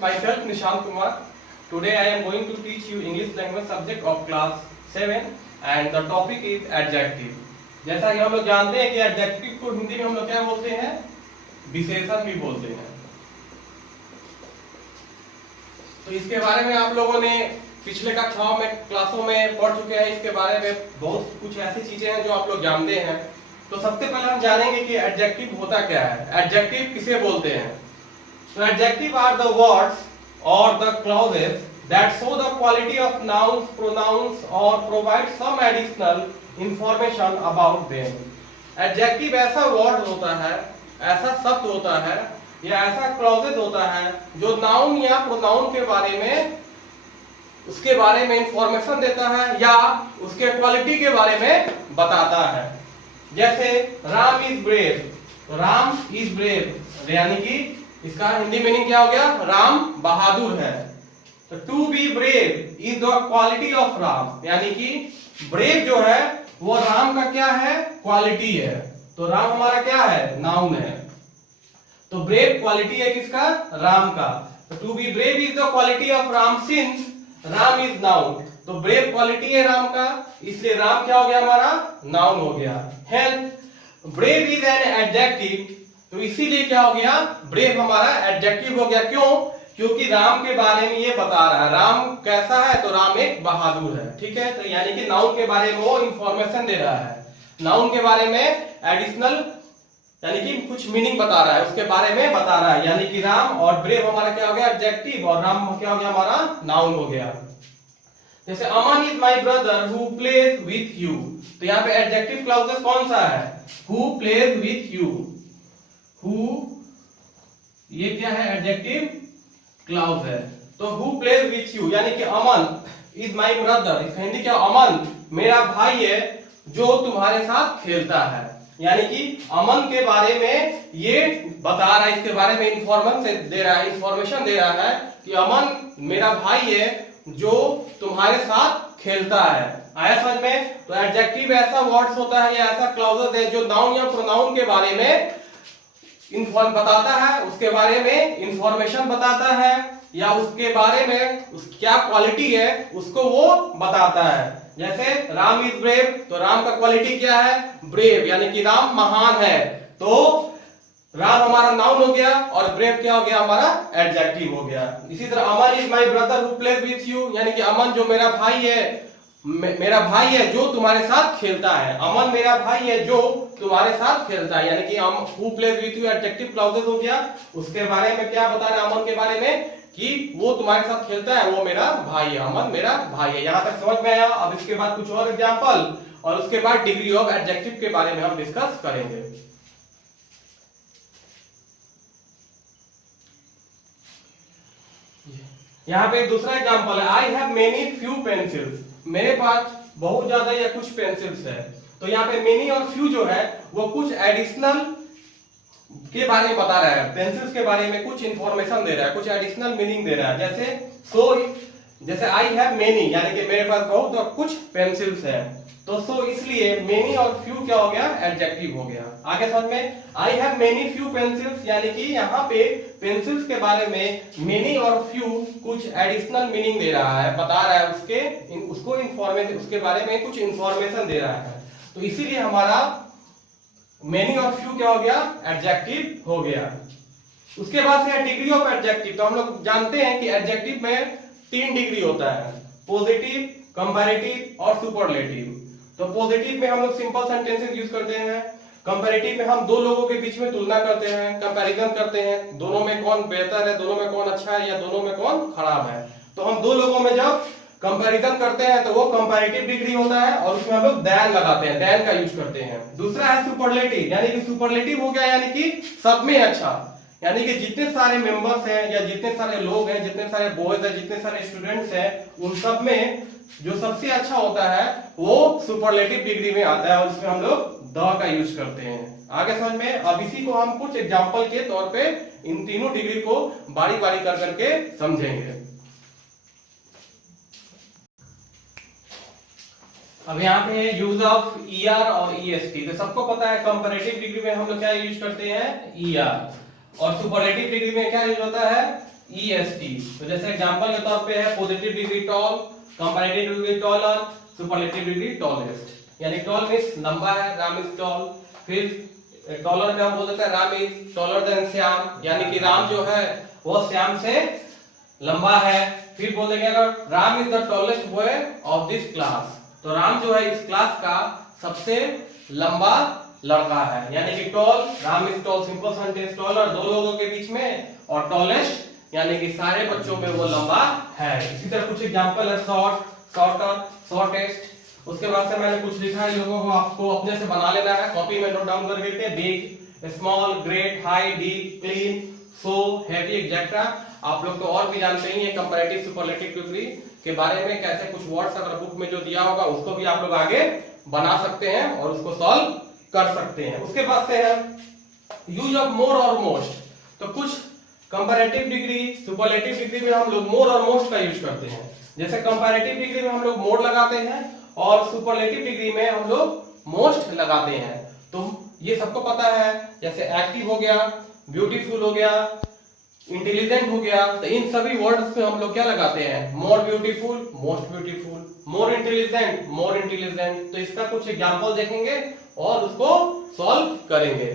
Myself Nishant Kumar. Today I am going to teach you English language subject of class 7 and the topic is adjective. जैसा कि हम लोग जानते हैं कि adjective को हिंदी में हम लोग क्या बोलते हैं, विशेषण भी बोलते हैं। तो इसके बारे में आप लोगों ने पिछले कक्षाओं में क्लासों में पढ़ चुके हैं। इसके बारे में बहुत कुछ ऐसी चीजें हैं जो आप लोग जानते हैं। तो सबसे पहले हम जानेंगे कि एडजेक्टिव होता क्या है, एडजेक्टिव किसे बोलते हैं। So adjective are the words or the clauses that show the quality of nouns, pronouns or provide some additional information about them. Adjective ऐसा word होता है, ऐसा शब्द होता है या ऐसा clauses होता है जो noun या pronoun के बारे में उसके बारे में इंफॉर्मेशन देता है या उसके क्वालिटी के बारे में बताता है। जैसे Ram is brave, Ram is brave यानी कि इसका हिंदी मीनिंग क्या हो गया, राम बहादुर है। तो to be brave is the quality of Ram यानी कि ब्रेव जो है वो राम का क्या है, क्वालिटी है। तो राम हमारा क्या है, नाउन है। तो ब्रेव क्वालिटी है किसका, राम का। तो to be brave is the quality of Ram since Ram is noun. तो ब्रेव क्वालिटी है राम का, इसलिए राम क्या हो गया, हमारा नाउन हो गया। Health brave is an adjective, तो इसीलिए क्या हो गया, ब्रेव हमारा एडजेक्टिव हो गया। क्यों, क्योंकि राम के बारे में ये बता रहा है, राम कैसा है, तो राम एक बहादुर है। ठीक है, तो यानी कि नाउन के बारे में वो इंफॉर्मेशन दे रहा है, नाउन के बारे में एडिशनल यानी कि कुछ मीनिंग बता रहा है, उसके बारे में बता रहा है। यानी कि राम और ब्रेव हमारा क्या हो गया, एडजेक्टिव, और राम क्या हो गया, हमारा नाउन हो गया। जैसे Aman is my brother who plays with you, तो यहाँ पे एडजेक्टिव क्लॉजेस कौन सा है, who plays with you. Who ये क्या है, एडजेक्टिव क्लॉज है। तो हु प्लेज विथ यू यानी कि अमन इज माई ब्रदर, इसका हिंदी क्या, अमन मेरा भाई है जो तुम्हारे साथ खेलता है। यानी कि अमन के बारे में ये बता रहा है, इसके बारे में इंफॉर्मेशन दे रहा है, इंफॉर्मेशन दे रहा है कि अमन मेरा भाई है जो तुम्हारे साथ खेलता है। आया समझ में। तो एडजेक्टिव ऐसा वर्ड्स होता है या ऐसा क्लॉजेस है जो नाउन या प्रोनाउन के बारे में इन्फॉर्म बताता है, उसके बारे में इंफॉर्मेशन बताता है या उसके बारे में क्या क्वालिटी है उसको वो बताता है। जैसे राम इज ब्रेव, तो राम का क्वालिटी क्या है, ब्रेव यानी कि राम महान है। तो राम हमारा नाउन हो गया और ब्रेव क्या हो गया, हमारा एडजेक्टिव हो गया। इसी तरह Aman is my brother who plays with you यानी कि अमन जो मेरा भाई है, मेरा भाई है जो तुम्हारे साथ खेलता है। अमन मेरा भाई है जो तुम्हारे साथ खेलता है यानी कि who plays with you adjective clauses हो गया। उसके बारे में क्या बता रहे हैं, अमन के बारे में कि वो तुम्हारे साथ खेलता है, वो मेरा भाई है, अमन मेरा भाई है। यहां तक समझ में आया। अब इसके बाद कुछ और एग्जांपल और उसके बाद डिग्री ऑफ एडजेक्टिव के बारे में हम डिस्कस करेंगे। यहाँ पे दूसरा एग्जांपल है, I have many few pencils, मेरे पास बहुत ज्यादा या कुछ पेंसिल्स है। तो यहाँ पे मेनी और फ्यू जो है वो कुछ एडिशनल के बारे में बता रहा है, पेंसिल्स के बारे में कुछ इंफॉर्मेशन दे रहा है, कुछ एडिशनल मीनिंग दे रहा है। जैसे जैसे आई हैव मेनी यानी कि मेरे पास बहुत और कुछ पेंसिल्स है। तो सो इसलिए मेनी और फ्यू क्या हो गया, एडजेक्टिव हो गया। आगे समझ में, I have many few pencils यानी कि यहाँ पे पेंसिल्स के बारे में मेनी और फ्यू कुछ एडिशनल मीनिंग दे रहा है, बता रहा है उसको इंफॉर्मेशन, उसके बारे में कुछ इंफॉर्मेशन दे रहा है। तो इसीलिए हमारा मेनी और फ्यू क्या हो गया, एडजेक्टिव हो गया। उसके बाद से डिग्री ऑफ एडजेक्टिव। तो हम लोग जानते हैं कि एडजेक्टिव में 3 डिग्री होता है, पॉजिटिव, कंपैरेटिव और सुपरलेटिव। तो पॉजिटिव में हम लोग सिंपल सेंटेंसेस यूज करते हैं, कंपैरेटिव में हम दो लोगों के बीच में तुलना करते हैं, कंपैरिजन करते हैं, दोनों में कौन बेहतर है, दोनों में कौन अच्छा है या दोनों में कौन खराब है। तो हम दो लोगों में जब कंपैरिजन करते हैं तो वो कंपैरेटिव डिग्री होता है और उसमें हम लोग दैन लगाते हैं, दैन का यूज करते हैं। दूसरा है सुपरलेटिव यानी कि सुपरलेटिव हो गया यानी कि सब में अच्छा, यानी कि जितने सारे मेंबर्स हैं या जितने सारे लोग हैं, जितने सारे बॉयज हैं, जितने सारे स्टूडेंट्स हैं, उन सब में जो सबसे अच्छा होता है वो सुपरलेटिव डिग्री में आता है और उसमें हम लोग द का यूज करते हैं। आगे समझ में। अब इसी को हम कुछ एग्जांपल के तौर पे इन तीनों डिग्री को बारी बारी कर करके समझेंगे। अब यहाँ पे है यूज ऑफ ER और EST। तो सबको पता है कंपैरेटिव डिग्री में हम लोग क्या यूज करते हैं, ER, और सुपरलेटिव डिग्री में क्या यूज होता है, EST। तो जैसे एग्जांपल के तौर पे है positive degree tall, comparative degree taller, superlative degree tallest. यानी टॉल मींस लंबा है, राम इज टॉल। फिर टॉलर में हम बोल देते हैं Ram is taller than Shyam, यानी कि राम जो है वो श्याम से लंबा है। फिर बोलेंगे अगर Ram is the tallest boy of this class, तो राम जो है इस क्लास का सबसे लंबा लड़का है। यानी कि tall, Ram is tall, simple sentence. Taller दो लोगों के बीच में, और टॉलेस्ट यानी कि सारे बच्चों में वो लंबा है। इसी तरह कुछ एग्जांपल है शॉर्ट, शॉर्टर, शॉर्टेस्ट। उसके बाद से मैंने कुछ लिखा है, लोगों को आपको अपने से बना लेना है, कॉपी में नोट डाउन कर लेते हैं। Big, small, great, high, deep, clean, so, heavy, etcetera. आप लोग तो और भी जानते ही हैं कंपैरेटिव सुपरलेटिव डिग्री के बारे में, कैसे कुछ वर्ड्स अगर बुक में जो दिया होगा उसको भी आप लोग आगे बना सकते हैं और उसको सॉल्व कर सकते हैं। उसके बाद से है यूज ऑफ मोर और मोस्ट। तो कुछ कंपैरेटिव डिग्री, सुपरलेटिव डिग्री में हम लोग मोर और मोस्ट का यूज करते हैं। जैसे कंपैरेटिव डिग्री में हम लोग मोर लगाते हैं और सुपरलेटिव डिग्री में हम लोग मोस्ट लगाते हैं। तो ये सबको पता है, जैसे एक्टिव हो गया, ब्यूटीफुल हो गया, इंटेलिजेंट हो गया। तो इन सभी वर्ड्स पे हम लोग क्या लगाते हैं? More beautiful, most beautiful, more intelligent, more intelligent. तो इसका कुछ एग्जांपल देखेंगे और उसको सॉल्व करेंगे।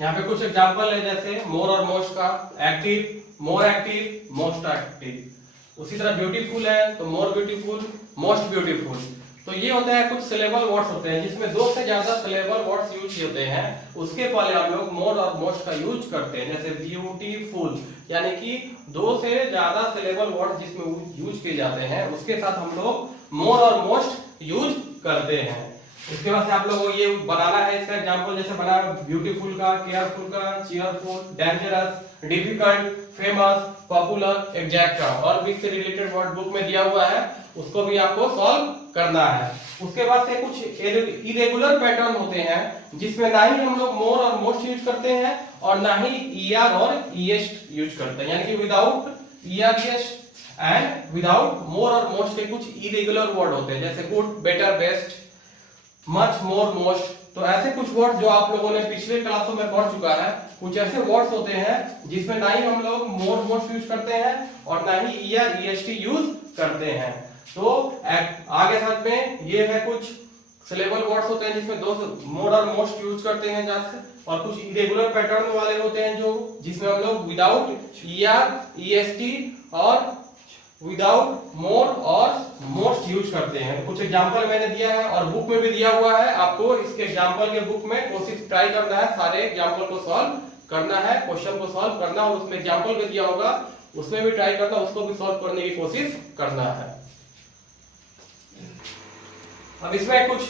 यहाँ पे कुछ एग्जांपल है, जैसे मोर और मोस्ट का। Active, more active, most active. उसी तरह ब्यूटीफुल है तो मोर ब्यूटीफुल, मोस्ट ब्यूटीफुल। तो ये होता है कुछ सिलेबल वर्ड्स होते हैं जिसमें दो से ज्यादा सिलेबल वर्ड्स यूज होते हैं, उसके पहले हम लोग मोर और मोस्ट का यूज करते हैं। जैसे ब्यूटीफुल, यानी कि दो से ज्यादा सिलेबल वर्ड जिसमें यूज किए जाते हैं उसके साथ हम लोग मोर और मोस्ट यूज करते हैं। इसके बाद से आप लोगों को ये बनाना है, इसका एग्जांपल जैसे बना ब्यूटीफुल का, केयरफुल का, cheerful, dangerous, difficult, famous, popular, etcetera. और भी से रिलेटेड वर्ड बुक में दिया हुआ है, उसको भी आपको सॉल्व करना है। उसके बाद से कुछ इरेगुलर पैटर्न होते हैं जिसमें ना ही हम लोग मोर और मोस्ट यूज करते हैं और ना ही ईआर और ईएस्ट यूज करते हैं। यानी कि विदाउट ईआर, ईएस्ट एंड विदाउट मोर और मोस्ट के कुछ इरेगुलर वर्ड होते हैं, जैसे गुड, बेटर, बेस्ट, मच, मोर, मोस्ट। तो ऐसे कुछ वर्ड जो आप लोगों ने पिछले क्लासों में पढ़ चुका है, कुछ ऐसे वर्ड्स होते हैं जिसमें ना ही हम लोग मोर मोस्ट यूज करते हैं और ना ही ईआर, ईएसटी यूज करते हैं। तो आगे साथ में ये है कुछ सिलेबल वर्ड्स होते हैं जिसमें दो मोर और मोस्ट यूज करते हैं ज्यादा, और कुछ इरेगुलर पैटर्न वाले होते हैं जो जिसमें हम लोग विदाउट ईआर, ईएसटी और विदाउट मोर और मोस्ट यूज करते हैं। कुछ एग्जांपल मैंने दिया है और बुक में भी दिया हुआ है, आपको इसके एग्जांपल के बुक में कोशिश ट्राई करना है, सारे एग्जांपल को सॉल्व करना है, क्वेश्चन को सॉल्व करना, और उसमें एग्जांपल भी दिया होगा उसमें भी ट्राई करना, उसको भी सॉल्व करने की कोशिश करना है। अब इसमें कुछ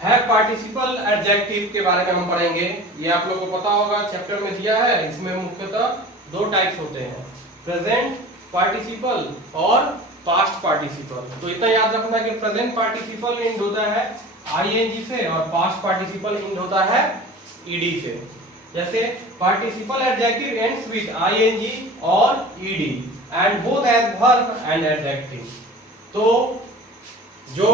है पार्टिसिपल एडजेक्टिव के बारे में हम पढ़ेंगे। ये आप लोगों को पता होगा, चैप्टर में दिया है। इसमें मुख्यतः दो टाइप्स होते हैं, प्रेजेंट पार्टिसिपल और पास्ट पार्टिसिपल। तो इतना याद रखना कि प्रेजेंट पार्टिसिपल इंड होता है आईएनजी से और पास्ट पार्टिसिपल इंड होता है ईडी से। जैसे participle adjective ends with ING और ED and both as verb and adjective. तो जो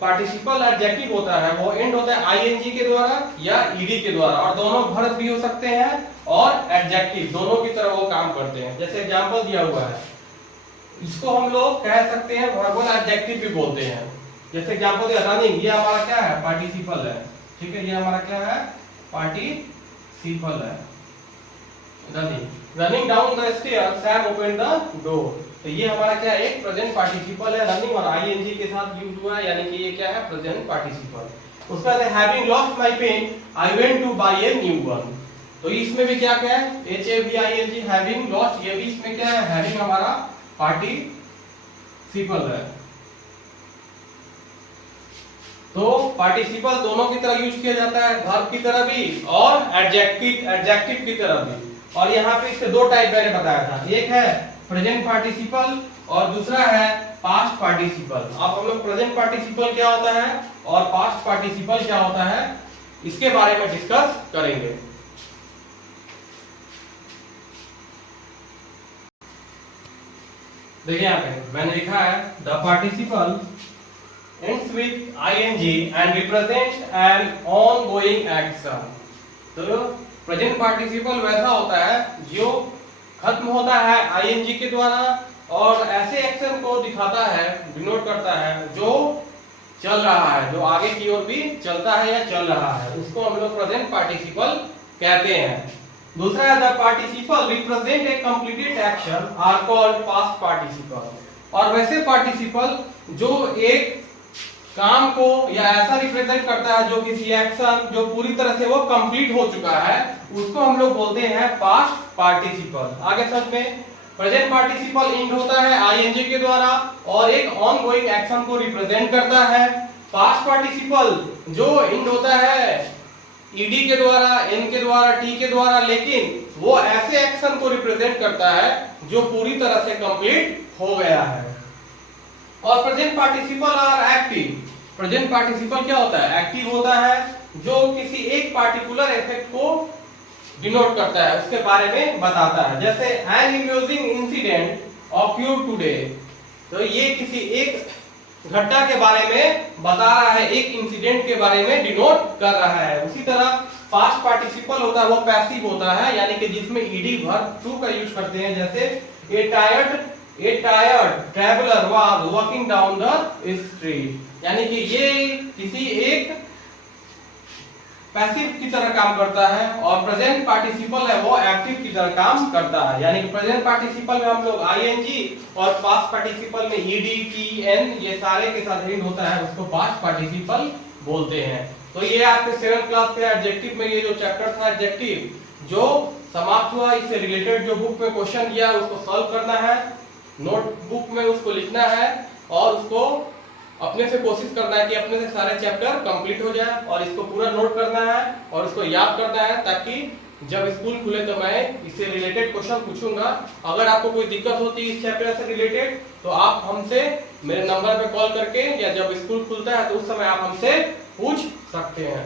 पार्टिसिपल एडजेक्टिव होता है वो एंड होता है आईएनजी के द्वारा या ईडी के द्वारा, और दोनों वर्ब भी हो सकते हैं और एडजेक्टिव, दोनों की तरह वो काम करते हैं। जैसे एग्जांपल दिया हुआ है, इसको हम लोग कह सकते हैं वर्बल एडजेक्टिव भी बोलते हैं। जैसे एग्जांपल दिया रनिंग, ये हमारा क्या है? पार्टिसिपल है, ठीक है, ये हमारा क्या है? पार्टिसिपल है। Running, running down the stair, Sam open the door. तो ये हमारा क्या है? एक प्रेजेंट पार्टिसिपल है, रनिंग और आईएनजी के साथ यूज हुआ है, यानी कि ये क्या है? Present participle. उसके बाद having lost my pen, I went to buy a new one. तो इसमें भी क्या क्या है? HAVING, हैविंग लॉस्ट, ये भी इसमें क्या है? हैविंग हमारा पार्टिसिपल है। तो पार्टिसिपल दोनों की तरह यूज किया जाता है, वर्ब की तरह भी और एडजेक्टिव की तरह भी। और यहाँ पे इसके दो टाइप मैंने बताया था, एक है प्रेजेंट पार्टिसिपल और दूसरा है पास्ट पार्टिसिपल। अब हम लोग प्रेजेंट पार्टिसिपल क्या होता है और पास्ट पार्टिसिपल क्या होता है इसके बारे में डिस्कस करेंगे। देखिए यहाँ पे मैंने लिखा है the participle ends with ing and represents an ongoing action। तो प्रेजेंट पार्टिसिपल वैसा होता है जो खत्म होता है आईएनजी के द्वारा और ऐसे एक्शन को दिखाता है, डिनोट करता है जो चल रहा है, जो आगे की ओर भी चलता है या चल रहा है, उसको हम लोग प्रेजेंट पार्टिसिपल कहते हैं। दूसरा है the participle represent a completed action are called past participle. और वैसे पार्टिसिपल जो एक काम को या ऐसा रिप्रेजेंट करता है जो किसी एक्शन जो पूरी तरह से वो कंप्लीट हो चुका है, उसको हम लोग बोलते हैं पास्ट पार्टिसिपल। आगे समझ में, प्रेजेंट पार्टिसिपल इंड होता है आईएनजी के द्वारा और एक ऑनगोइंग एक्शन को रिप्रेजेंट करता है। पास्ट पार्टिसिपल जो इंड होता है ईडी के द्वारा, एन के द्वारा, टी के द्वारा, लेकिन वो ऐसे एक्शन को रिप्रेजेंट करता है जो पूरी तरह से कंप्लीट हो गया है। और present participle are active. Present participle क्या होता है? एक्टिव होता है, जो किसी एक पार्टिकुलर इफेक्ट को डिनोट करता है, उसके बारे में बताता है। जैसे N amusing incident occurred today, तो ये किसी एक घटना के बारे में बता रहा है, एक इंसिडेंट के बारे में डिनोट कर रहा है। उसी तरह पास्ट पार्टिसिपल होता है वो पैसिव होता है, यानी कि जिसमें ईडी वर्ब टू का यूज करते हैं। जैसे a tired traveller was walking down the street, यानी कि ये किसी एक पैसिव की तरह काम करता है और प्रेजेंट पार्टिसिपल है वो एक्टिव की तरह काम करता है। यानी कि प्रेजेंट पार्टिसिपल में हम लोग आईएनजी और पास्ट पार्टिसिपल में ईडी, टी, एन ये सारे के साथ एंड होता है, उसको पास्ट पार्टिसिपल बोलते हैं। तो ये आपके 7th क्लास के एडजेक्टिव में ये जो चैप्टर था एडजेक्टिव जो समाप्त हुआ, इससे रिलेटेड जो बुक में क्वेश्चन दिया है उसको सॉल्व करना है, नोटबुक में उसको लिखना है और उसको अपने से कोशिश करना है कि अपने से सारे चैप्टर कंप्लीट हो जाए और इसको पूरा नोट करना है और इसको याद करना है, ताकि जब स्कूल खुले तो मैं इससे रिलेटेड क्वेश्चन पूछूंगा। अगर आपको कोई दिक्कत होती है इस चैप्टर से रिलेटेड तो आप हमसे मेरे नंबर पे कॉल करके या जब स्कूल खुलता है तो उस समय आप हमसे पूछ सकते हैं।